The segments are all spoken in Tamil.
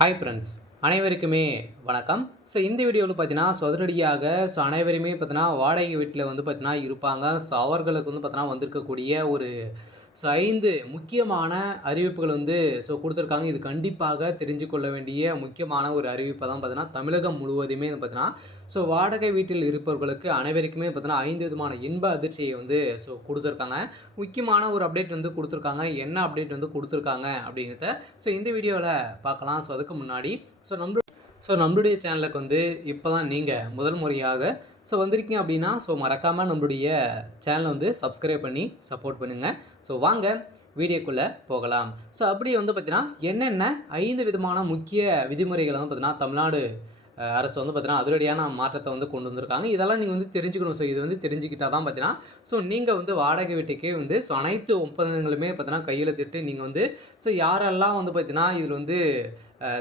ஹாய் ஃப்ரெண்ட்ஸ், அனைவருக்குமே வணக்கம். இந்த வீடியோவில் பார்த்தீங்கன்னா அதிரடியாக அனைவருமே பார்த்தீங்கன்னா வாடகை வீட்டில் வந்து பார்த்தீங்கன்னா இருப்பாங்க. அவர்களுக்கு வந்து பார்த்தீங்கன்னா வந்திருக்கக்கூடிய ஒரு 5 முக்கியமான அறிவிப்புகள் வந்து குடுத்துருக்காங்க. இது கண்டிப்பாக தெரிஞ்சு கொள்ள வேண்டிய முக்கியமான ஒரு அறிவிப்பை தான் பார்த்தீங்கன்னா தமிழகம் முழுவதுமே பார்த்தீங்கன்னா வாடகை வீட்டில் இருப்பவர்களுக்கு அனைவருக்குமே பார்த்தீங்கன்னா 5 விதமான இன்ப அதிர்ச்சியை வந்து குடுத்துருக்காங்க. முக்கியமான ஒரு அப்டேட் வந்து குடுத்துருக்காங்க. என்ன அப்டேட் வந்து குடுத்துருக்காங்க அப்படிங்கிறத இந்த வீடியோவில் பார்க்கலாம். அதுக்கு முன்னாடி நம்மளுடைய சேனலுக்கு வந்து இப்போ தான் நீங்கள் முதல் முறையாக வந்திருக்கீங்க அப்படின்னா மறக்காமல் நம்மளுடைய சேனலை வந்து சப்ஸ்கிரைப் பண்ணி சப்போர்ட் பண்ணுங்கள். வாங்க வீடியோக்குள்ளே போகலாம். அப்படி வந்து பார்த்திங்கன்னா என்னென்ன 5 விதமான முக்கிய விதிமுறைகளை வந்து பார்த்திங்கன்னா தமிழ்நாடு அரசு வந்து பார்த்திங்கன்னா அதிரடியான மாற்றத்தை வந்து கொண்டு வந்திருக்காங்க. இதெல்லாம் நீங்கள் வந்து தெரிஞ்சுக்கணும். இது வந்து தெரிஞ்சுக்கிட்டால் தான் பார்த்தீங்கன்னா நீங்கள் வந்து வாடகை வீட்டுக்கே வந்து அனைத்து ஒப்பந்தங்களுமே பார்த்தீங்கன்னா கையெழுத்திட்டு நீங்கள் வந்து யாரெல்லாம் வந்து பார்த்தீங்கன்னா இதில் வந்து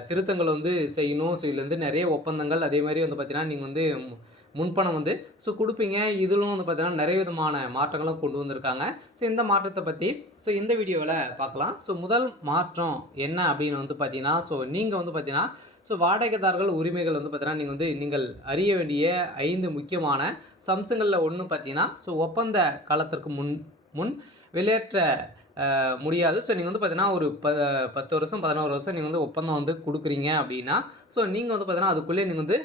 திருத்தங்கள் வந்து செய்யணும். இதில் வந்து நிறைய ஒப்பந்தங்கள் அதே மாதிரி வந்து பார்த்தீங்கன்னா நீங்கள் வந்து முன்பணம் வந்து கொடுப்பீங்க. இதிலும் வந்து பார்த்தீங்கன்னா நிறைய விதமான மாற்றங்களும் கொண்டு வந்திருக்காங்க. இந்த மாற்றத்தை பற்றி இந்த வீடியோவில் பார்க்கலாம். முதல் மாற்றம் என்ன அப்படின்னு வந்து பார்த்தீங்கன்னா நீங்கள் வந்து பார்த்தீங்கன்னா வாடகைதாரர்கள் உரிமைகள் வந்து பார்த்தீங்கன்னா நீங்கள் அறிய வேண்டிய 5 முக்கியமான அம்சங்களில் ஒன்று பார்த்தீங்கன்னா ஒப்பந்த காலத்திற்கு முன் வெளியேற்ற முடியாது. நீங்கள் வந்து பார்த்தீங்கன்னா ஒரு 10 வருஷம் 11 வருஷம் நீங்கள் வந்து ஒப்பந்தம் வந்து கொடுக்குறீங்க அப்படின்னா நீங்கள் வந்து பார்த்தீங்கன்னா அதுக்குள்ளே நீங்கள் வந்து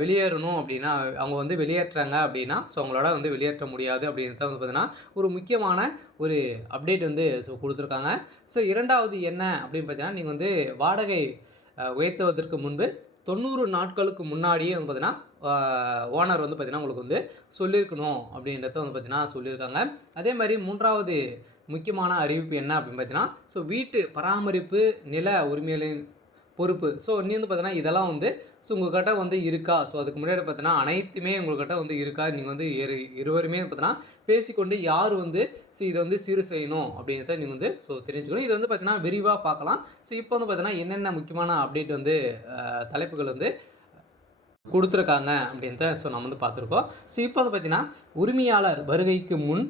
வெளியேறணும் அப்படின்னா அவங்க வந்து வெளியேற்றுறாங்க அப்படின்னா அவங்களோட வந்து வெளியேற்ற முடியாது அப்படின்றத வந்து பார்த்தீங்கன்னா ஒரு முக்கியமான ஒரு அப்டேட் வந்து கொடுத்துருக்காங்க. இரண்டாவது என்ன அப்படின்னு பார்த்தீங்கன்னா நீங்கள் வந்து வாடகை உயர்த்துவதற்கு முன்பு 90 நாட்களுக்கு முன்னாடியே வந்து பார்த்தீங்கன்னா ஓனர் வந்து பார்த்தீங்கன்னா உங்களுக்கு வந்து சொல்லியிருக்கணும் அப்படின்றத வந்து பார்த்தீங்கன்னா சொல்லியிருக்காங்க. அதே மாதிரி மூன்றாவது முக்கியமான அறிவிப்பு என்ன அப்படின்னு பார்த்தீங்கன்னா வீட்டு பராமரிப்பு நில உரிமைகளின் பொறுப்பு. நீ வந்து பார்த்தீங்கன்னா இதெல்லாம் வந்து உங்கள்கிட்ட வந்து இருக்கா? அதுக்கு முன்னாடி பார்த்தீங்கன்னா அனைத்துமே உங்கள்கிட்ட வந்து இருக்கா? நீங்கள் வந்து இருவருமே பார்த்தீங்கன்னா பேசிக்கொண்டு யார் வந்து இதை வந்து சீர் செய்யணும் அப்படின்றத நீங்கள் வந்து தெரிஞ்சுக்கணும். இது வந்து பார்த்தீங்கன்னா விரிவாக பார்க்கலாம். இப்போ வந்து பார்த்தீங்கன்னா என்னென்ன முக்கியமான அப்டேட் வந்து தலைப்புகள் வந்து கொடுத்துருக்காங்க அப்படின்றத நம்ம வந்து பார்த்துருக்கோம். இப்போ வந்து பார்த்தீங்கன்னா உரிமையாளர் வருகைக்கு முன்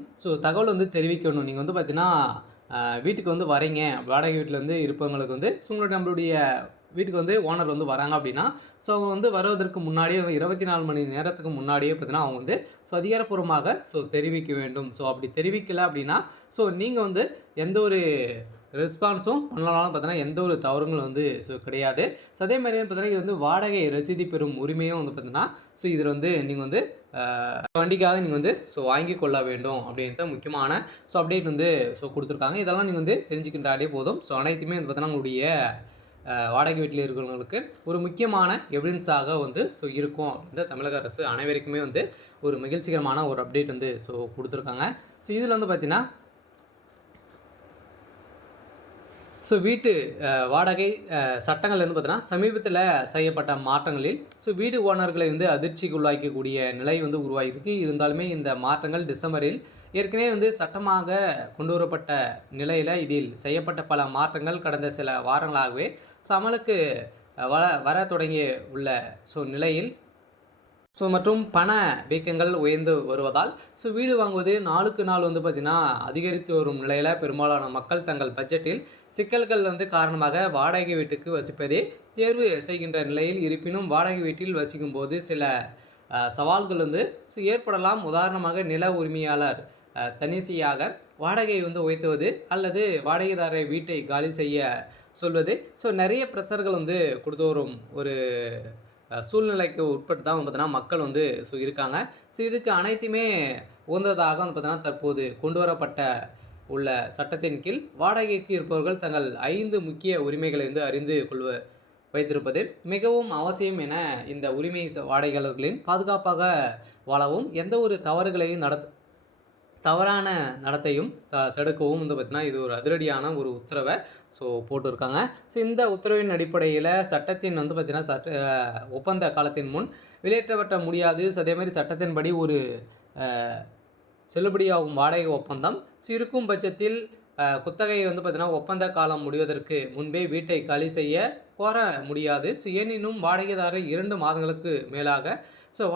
தகவல் வந்து தெரிவிக்கணும். நீங்கள் வந்து பார்த்தீங்கன்னா வீட்டுக்கு வந்து வரீங்க, வாடகை வீட்டில் வந்து இருப்பவங்களுக்கு வந்து நம்மளுடைய வீட்டுக்கு வந்து ஓனர் வந்து வராங்க அப்படின்னா அவங்க வந்து வருவதற்கு முன்னாடியே 24 மணி நேரத்துக்கு முன்னாடியே பார்த்தீங்கன்னா அவங்க வந்து அதிகாரப்பூர்வமாக தெரிவிக்க வேண்டும். அப்படி தெரிவிக்கலை அப்படின்னா நீங்கள் வந்து எந்த ஒரு ரெஸ்பான்ஸும் பண்ணலாம்னு பார்த்தீங்கன்னா எந்த ஒரு தவறுங்களும் வந்து கிடையாது. அதே மாதிரி பார்த்தீங்கன்னா இது வந்து வாடகை ரசீது பெறும் உரிமையும் வந்து பார்த்தீங்கன்னா இதில் வந்து நீங்கள் வந்து வண்டிக்காக நீங்கள் வந்து வாங்கி கொள்ள வேண்டும் அப்படின்றத முக்கியமான அப்டேட் வந்து கொடுத்துருக்காங்க. இதெல்லாம் நீங்கள் வந்து தெரிஞ்சுக்கிட்டாலே போதும். அனைத்துமே வந்து பார்த்தீங்கன்னா உங்களுடைய வாடகை வீட்டில் இருக்கிறவங்களுக்கு ஒரு முக்கியமான எவிடன்ஸாக வந்து இருக்கும் அப்படின்ற தமிழக அரசு அனைவருக்குமே வந்து ஒரு மகிழ்ச்சிகரமான ஒரு அப்டேட் வந்து கொடுத்துருக்காங்க. இதில் வந்து பார்த்திங்கன்னா வீட்டு வாடகை சட்டங்கள் வந்து பார்த்தீங்கன்னா சமீபத்தில் செய்யப்பட்ட மாற்றங்களில் வீடு ஓனர்களை வந்து அதிர்ச்சிக்கு உள்ளாக்கக்கூடிய நிலை வந்து உருவாகிருக்கு. இருந்தாலுமே இந்த மாற்றங்கள் டிசம்பரில் ஏற்கனவே வந்து சட்டமாக கொண்டு வரப்பட்ட நிலையில் இதில் செய்யப்பட்ட பல மாற்றங்கள் கடந்த சில வாரங்களாகவே அமலுக்கு வர தொடங்கிய உள்ள நிலையில் மற்றும் பண வீக்கங்கள் உயர்ந்து வருவதால் வீடு வாங்குவது நாளுக்கு நாள் வந்து பார்த்திங்கன்னா அதிகரித்து வரும் நிலையில் பெரும்பாலான மக்கள் தங்கள் பட்ஜெட்டில் சிக்கல்கள் வந்து காரணமாக வாடகை வீட்டுக்கு வசிப்பதே தேர்வு செய்கின்ற நிலையில் இருப்பினும் வாடகை வீட்டில் வசிக்கும் போது சில சவால்கள் வந்து ஏற்படலாம். உதாரணமாக நில உரிமையாளர் தனிசையாக வாடகை வந்து உயர்த்துவது அல்லது வாடகைதாரரை வீட்டை காலி செய்ய சொல்வது நிறைய ப்ரெஷர்கள் வந்து கொடுத்து வரும் ஒரு சூழ்நிலைக்கு உட்பட்டு தான் வந்து பார்த்தீங்கன்னா மக்கள் வந்து இருக்காங்க. இதுக்கு அனைத்துமே உகந்ததாக வந்து பார்த்தீங்கன்னா தற்போது கொண்டு வரப்பட்ட உள்ள சட்டத்தின் கீழ் வாடகைக்கு இருப்பவர்கள் தங்கள் 5 முக்கிய உரிமைகளை வந்து அறிந்து வைத்திருப்பது மிகவும் அவசியம் என இந்த உரிமை வாடகையாளர்களின் பாதுகாப்பாக வாழவும் எந்த ஒரு தவறுகளையும் தவறான நடத்தையும் தடுக்கவும் வந்து பார்த்திங்கன்னா இது ஒரு அதிரடியான ஒரு உத்தரவை போட்டிருக்காங்க. இந்த உத்தரவின் அடிப்படையில் சட்டத்தின் வந்து பார்த்திங்கன்னா ஒப்பந்த காலத்தின் முன் வெளியேற்றப்பட்ட முடியாது. அதே மாதிரி சட்டத்தின்படி ஒரு செல்லுபடியாகும் வாடகை ஒப்பந்தம் இருக்கும் பட்சத்தில் குத்தகை வந்து பார்த்திங்கன்னா ஒப்பந்த காலம் முடிவதற்கு முன்பே வீட்டை காலி செய்ய கோர முடியாது. எனினும் வாடகைதாரர் 2 மாதங்களுக்கு மேலாக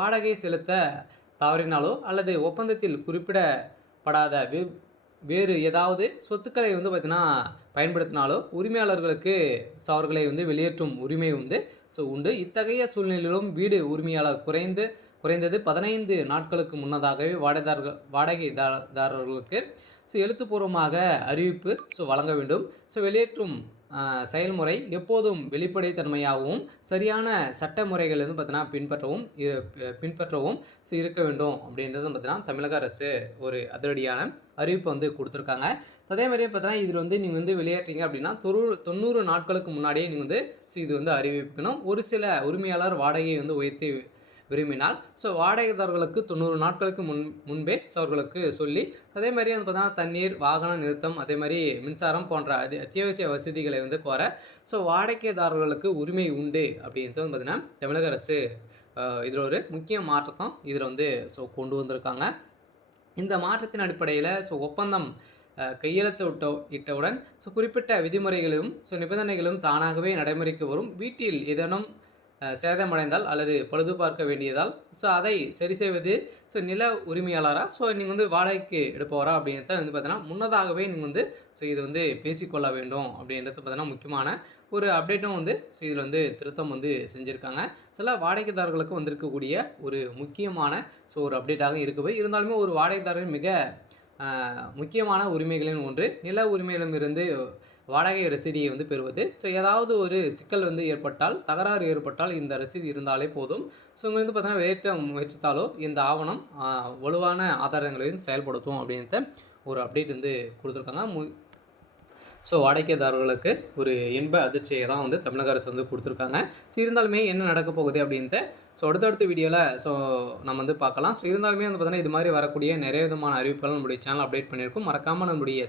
வாடகை செலுத்த தவறினாலோ அல்லது ஒப்பந்தத்தில் குறிப்பிடப்படாத வேறு ஏதாவது சொத்துக்களை வந்து பார்த்தீங்கன்னா பயன்படுத்தினாலோ உரிமையாளர்களுக்கு அவர்களை வந்து வெளியேற்றும் உரிமை வந்து உண்டு. இத்தகைய சூழ்நிலையிலும் வீடு உரிமையாளர் குறைந்தது 15 நாட்களுக்கு முன்னதாகவே வாடகைதாரர்களுக்கு எழுத்துப்பூர்வமாக அறிவிப்பு வழங்க வேண்டும். வெளியேற்றும் செயல்முறை எப்போதும் வெளிப்படைத்தன்மையாகவும் சரியான சட்ட முறைகள் வந்து பார்த்தீங்கன்னா பின்பற்றவும் பின்பற்றவும் இருக்க வேண்டும் அப்படின்றது பார்த்தீங்கன்னா தமிழக அரசு ஒரு அதிரடியான அறிவிப்பு வந்து கொடுத்துருக்காங்க. அதே மாதிரியே பார்த்தீங்கன்னா இதில் வந்து நீங்கள் வந்து வெளியேற்றீங்க அப்படின்னா 90 நாட்களுக்கு முன்னாடியே நீங்கள் வந்து இது வந்து அறிவிக்கணும். ஒரு சில உரிமையாளர் வாடகையை வந்து உயர்த்தி விரும்பினால் வாடகைதாரர்களுக்கு 90 நாட்களுக்கு முன்பே அவர்களுக்கு சொல்லி, அதே மாதிரி வந்து பார்த்தீங்கன்னா தண்ணீர், வாகன நிறுத்தம், அதே மாதிரி மின்சாரம் போன்ற அத்தியாவசிய வசதிகளை வந்து கோர வாடகைதாரர்களுக்கு உரிமை உண்டு அப்படின்றது வந்து பார்த்தீங்கன்னா தமிழக அரசு இதில் ஒரு முக்கிய மாற்றத்தை இதில் வந்து கொண்டு வந்திருக்காங்க. இந்த மாற்றத்தின் அடிப்படையில் ஒப்பந்தம் கையெழுத்து இட்டவுடன் குறிப்பிட்ட விதிமுறைகளும் நிபந்தனைகளும் தானாகவே நடைமுறைக்கு வரும். வீட்டில் ஏதேனும் சேதமடைந்தால் அல்லது பழுது பார்க்க வேண்டியதால் அதை சரி செய்வது நில உரிமையாளரா நீங்கள் வந்து வாடகைக்கு எடுப்பவரா அப்படின்றத வந்து பார்த்தீங்கன்னா முன்னதாகவே நீங்கள் வந்து இது வந்து பேசிக்கொள்ள வேண்டும் அப்படின்றது பார்த்தீங்கன்னா முக்கியமான ஒரு அப்டேட்டும் வந்து இதில் வந்து திருத்தம் வந்து செஞ்சுருக்காங்க. சில வாடகைதாரர்களுக்கு வந்திருக்கக்கூடிய ஒரு முக்கியமான ஒரு அப்டேட்டாக இருக்குது. இருந்தாலுமே ஒரு வாடகைதாரர் மிக முக்கியமான உரிமைகளின் ஒன்று நில உரிமையிடமிருந்து வாடகை ரசீதியை வந்து பெறுவது. ஏதாவது ஒரு சிக்கல் வந்து ஏற்பட்டால், தகராறு ஏற்பட்டால் இந்த ரசீது இருந்தாலே போதும். இங்கே வந்து பார்த்தீங்கன்னா வெளியேற்ற முயற்சித்தாலோ இந்த ஆவணம் வலுவான ஆதாரங்களையும் செயல்படுத்தும் அப்படின்ற ஒரு அப்டேட் வந்து கொடுத்துருக்காங்க. வாடகைதாரர்களுக்கு ஒரு இன்ப அதிர்ச்சியை தான் வந்து தமிழக அரசு வந்து கொடுத்துருக்காங்க. இருந்தாலுமே என்ன நடக்க போகுது அப்படின்ட்டு அடுத்தடுத்த வீடியோவில் நம்ம வந்து பார்க்கலாம். இருந்தாலுமே வந்து பார்த்தீங்கன்னா இது மாதிரி வரக்கூடிய நிறைய விதமான அறிவிப்புகள் நம்முடைய சேனல் அப்டேட் பண்ணியிருக்கோம். மறக்காமல் நம்முடைய